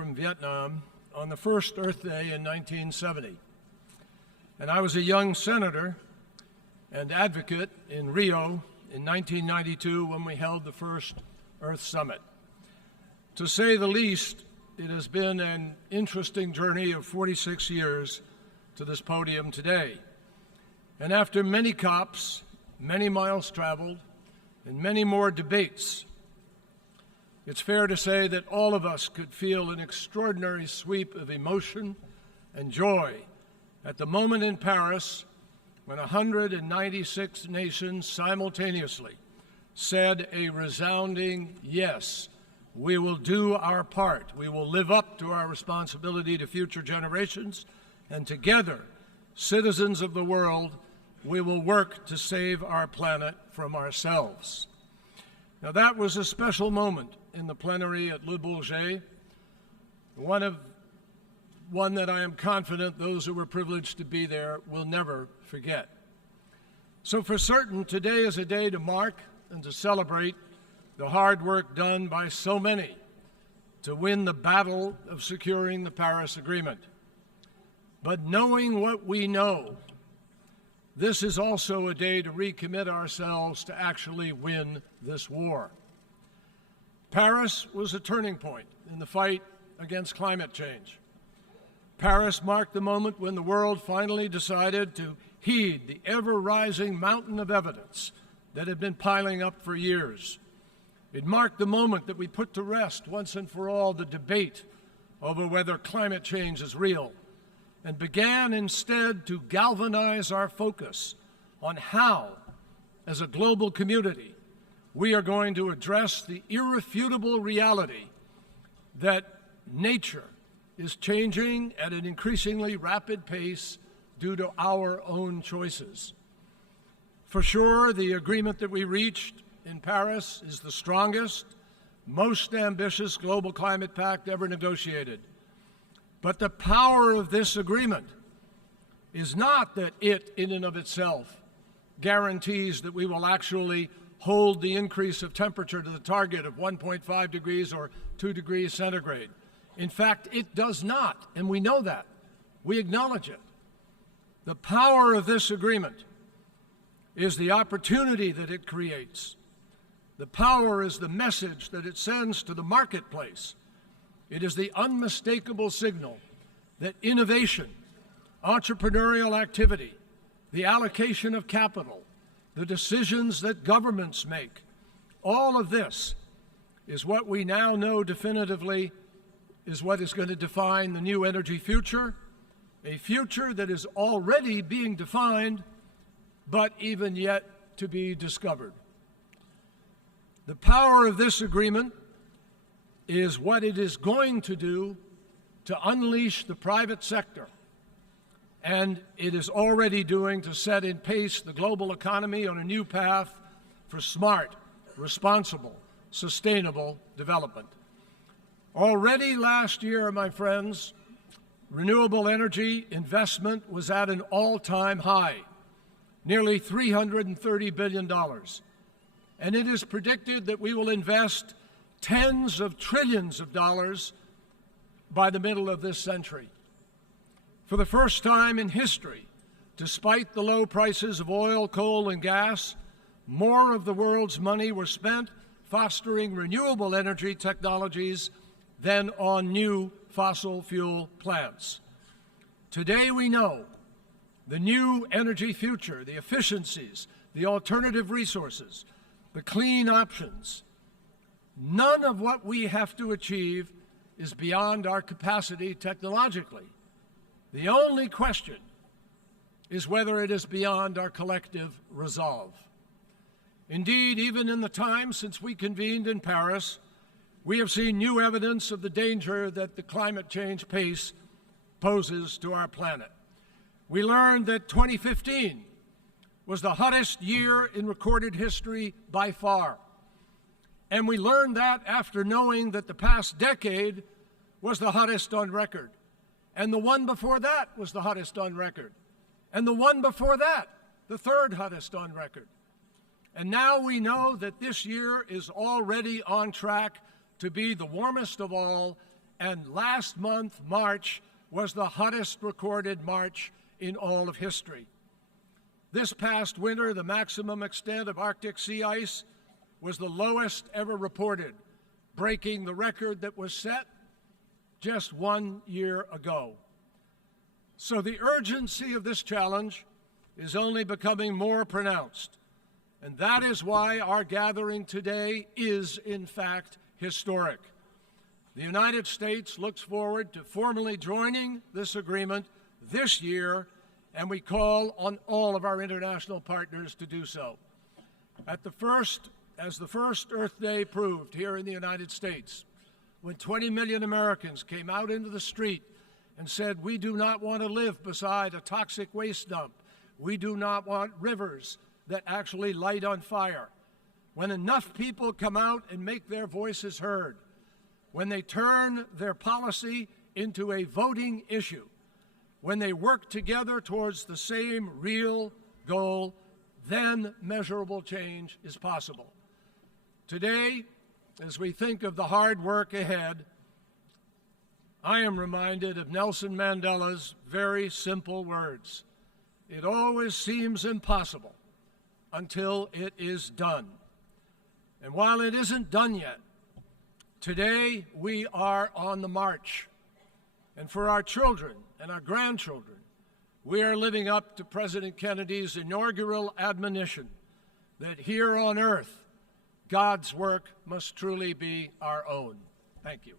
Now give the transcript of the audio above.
from Vietnam on the first Earth Day in 1970. And I was a young senator and advocate in Rio in 1992 when we held the first Earth Summit. To say the least, it has been an interesting journey of 46 years to this podium today. And after many COPs, many miles traveled, and many more debates, it's fair to say that all of us could feel an extraordinary sweep of emotion and joy at the moment in Paris when 196 nations simultaneously said a resounding yes. We will do our part. We will live up to our responsibility to future generations, and together, citizens of the world, we will work to save our planet from ourselves. Now, that was a special moment in the plenary at Le Bourget, one that I am confident those who were privileged to be there will never forget. So for certain, today is a day to mark and to celebrate the hard work done by so many to win the battle of securing the Paris Agreement. But knowing what we know, this is also a day to recommit ourselves to actually win this war. Paris was a turning point in the fight against climate change. Paris marked the moment when the world finally decided to heed the ever-rising mountain of evidence that had been piling up for years. It marked the moment that we put to rest once and for all the debate over whether climate change is real, and began instead to galvanize our focus on how, as a global community, we are going to address the irrefutable reality that nature is changing at an increasingly rapid pace due to our own choices. For sure, the agreement that we reached in Paris is the strongest, most ambitious global climate pact ever negotiated. But the power of this agreement is not that it, in and of itself, guarantees that we will actually hold the increase of temperature to the target of 1.5 degrees or 2 degrees centigrade. In fact, it does not, and we know that. We acknowledge it. The power of this agreement is the opportunity that it creates. The power is the message that it sends to the marketplace. It is the unmistakable signal that innovation, entrepreneurial activity, the allocation of capital, the decisions that governments make, all of this is what we now know definitively is what is going to define the new energy future, a future that is already being defined, but even yet to be discovered. The power of this agreement is what it is going to do to unleash the private sector, and it is already doing to set in pace the global economy on a new path for smart, responsible, sustainable development. Already last year, my friends, renewable energy investment was at an all-time high, nearly $330 billion. And it is predicted that we will invest tens of trillions of dollars by the middle of this century. For the first time in history, despite the low prices of oil, coal, and gas, more of the world's money were spent fostering renewable energy technologies than on new fossil fuel plants. Today we know the new energy future, the efficiencies, the alternative resources, the clean options. None of what we have to achieve is beyond our capacity technologically. The only question is whether it is beyond our collective resolve. Indeed, even in the time since we convened in Paris, we have seen new evidence of the danger that the climate change pace poses to our planet. We learned that 2015 was the hottest year in recorded history by far. And we learned that after knowing that the past decade was the hottest on record. And the one before that was the hottest on record. And the one before that, the third hottest on record. And now we know that this year is already on track to be the warmest of all and last month, March, was the hottest recorded March in all of history. This past winter, the maximum extent of Arctic sea ice was the lowest ever reported, breaking the record that was set just 1 year ago. So the urgency of this challenge is only becoming more pronounced, and that is why our gathering today is, in fact, historic. The United States looks forward to formally joining this agreement this year, and we call on all of our international partners to do so. As the first Earth Day proved here in the United States, when 20 million Americans came out into the street and said, we do not want to live beside a toxic waste dump. We do not want rivers that actually light on fire. When enough people come out and make their voices heard, when they turn their policy into a voting issue, when they work together towards the same real goal, then measurable change is possible. Today, as we think of the hard work ahead, I am reminded of Nelson Mandela's very simple words. It always seems impossible until it is done. And while it isn't done yet, today we are on the march. And for our children and our grandchildren, we are living up to President Kennedy's inaugural admonition that here on earth, God's work must truly be our own. Thank you.